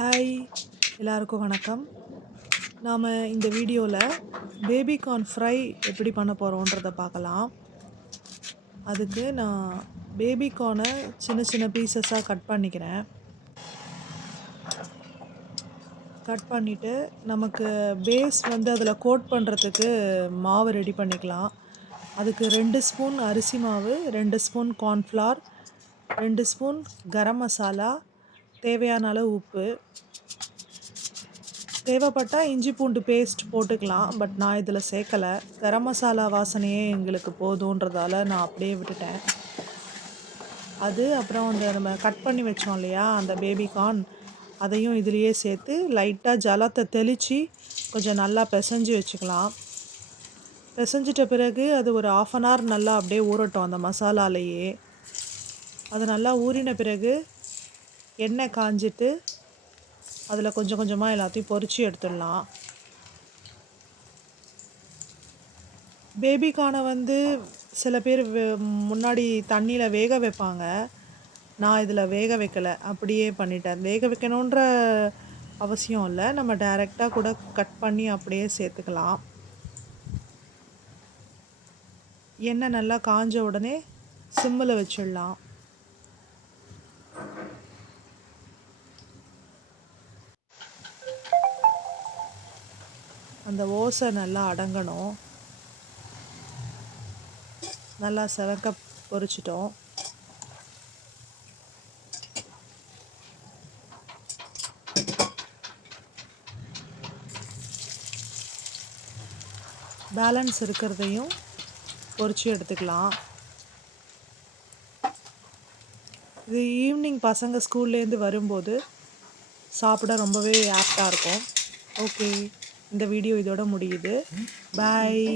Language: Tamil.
ஹாய் எல்லாருக்கும் வணக்கம். நாம் இந்த வீடியோவில் பேபி கார்ன் ஃப்ரை எப்படி பண்ண போகிறோன்றதை பார்க்கலாம். அதுக்கு நான் பேபி கார்னை சின்ன சின்ன பீசஸாக கட் பண்ணிக்கிறேன். கட் பண்ணிவிட்டு நமக்கு பேஸ் அதில் கோட் பண்ணுறதுக்கு மாவு ரெடி பண்ணிக்கலாம். அதுக்கு 2 ஸ்பூன் அரிசி மாவு, 2 spoon cornflour, 2 spoon garam masala, தேவையான அளவு உப்பு, தேவைப்பட்டால் இஞ்சி பூண்டு பேஸ்ட் போட்டுக்கலாம். பட் நான் இதில் சேர்க்கலை. கரம் மசாலா வாசனையே எங்களுக்கு போதுன்றதால நான் அப்படியே விட்டுட்டேன். அது அப்புறம் நம்ம கட் பண்ணி வச்சோம் இல்லையா அந்த பேபி கார்ன், அதையும் இதுலேயே சேர்த்து லைட்டாக ஜலத்தை தெளித்து கொஞ்சம் நல்லா பிசைஞ்சு வச்சுக்கலாம். பிசைஞ்சிட்ட பிறகு அது ஒரு 1/2 அன் ஹவர் நல்லா அப்படியே ஊறட்டும் அந்த மசாலாலேயே. அது நல்லா ஊறின பிறகு எண்ணெய் காஞ்சிட்டு அதில் கொஞ்சம் கொஞ்சமாக எல்லாத்தையும் பொரித்து எடுத்துடலாம். பேபிக்கார்னை சில பேர் முன்னாடி தண்ணியில் வேக வைப்பாங்க. நான் இதில் வேக வைக்கலை, அப்படியே பண்ணிட்டேன். வேக வைக்கணுன்ற அவசியம் இல்லை, நம்ம டைரெக்டாக கூட கட் பண்ணி அப்படியே சேர்த்துக்கலாம். எண்ணெய் நல்லா காஞ்ச உடனே சிம்மில் வச்சிடலாம். அந்த ஓசை நல்லா அடங்கணும். நல்லா செவக்க பொரிச்சிட்டோம். பேலன்ஸ் இருக்கிறதையும் பொரிச்சு எடுத்துக்கலாம். இது ஈவினிங் பசங்க ஸ்கூல்லேருந்து வரும்போது சாப்பிட ரொம்பவே ஆப்டாக இருக்கும். ஓகே, இந்த வீடியோ இதோட முடியுது. பாய்.